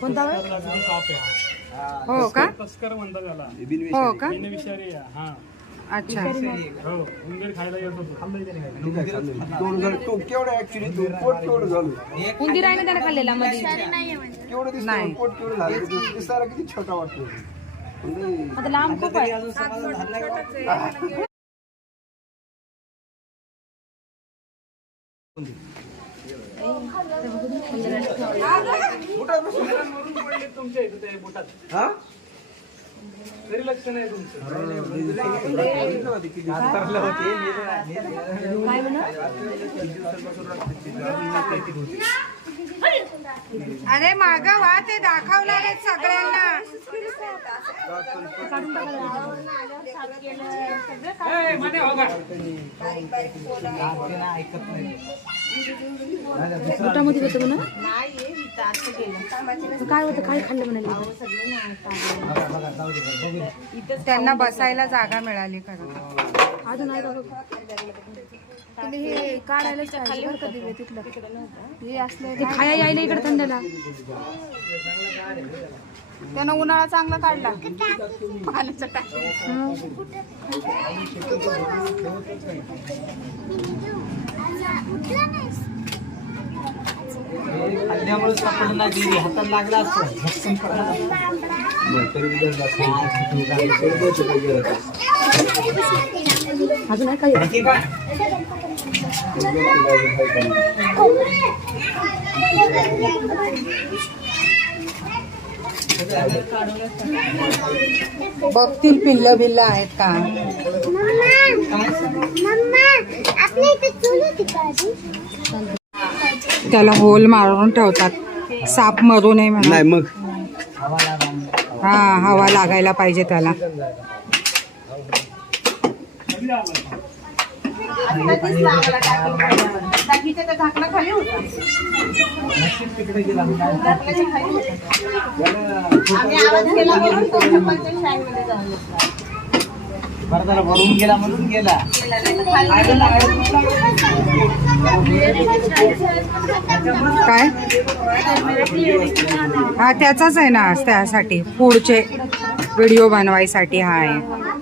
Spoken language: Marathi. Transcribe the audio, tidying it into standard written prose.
कोणता हो का तस्कर म्हणतात त्याला हो का विषारी हा अच्छा हो उंदीर खायला येत होतो उंदीर आहे ना त्याला खाल्लेला मध्ये नाही किती छोटा वाटतो आता लांब खूप आहे तुमच्या इथे ते बोटात तरी लक्ष नाही तुमचं अरे माग वा ते दाखवणार आहेत सगळ्यांना पोटामध्ये होतं ना काय होतं काय खाल्लं म्हणाले त्यांना बसायला जागा मिळाली खरं अजून हे काढायला कधी तिथलं हे असलं ते खाया यायला इकडे थंडला त्यानं उन्हाळा चांगला काढला पाण्याचा खाल्ल्यामुळे सापडला गेली हातात लागला असतो अजून काय बघतील पिल्ल बिल्ल आहेत का त्याला होल मारून ठेवतात साप मरू नये म्हणून मग हा हवा लागायला पाहिजे त्याला खाली होता वरून गेला म्हणून गेला काय हा त्याचाच आहे ना त्यासाठी पुढचे व्हिडिओ बनवायसाठी हा आहे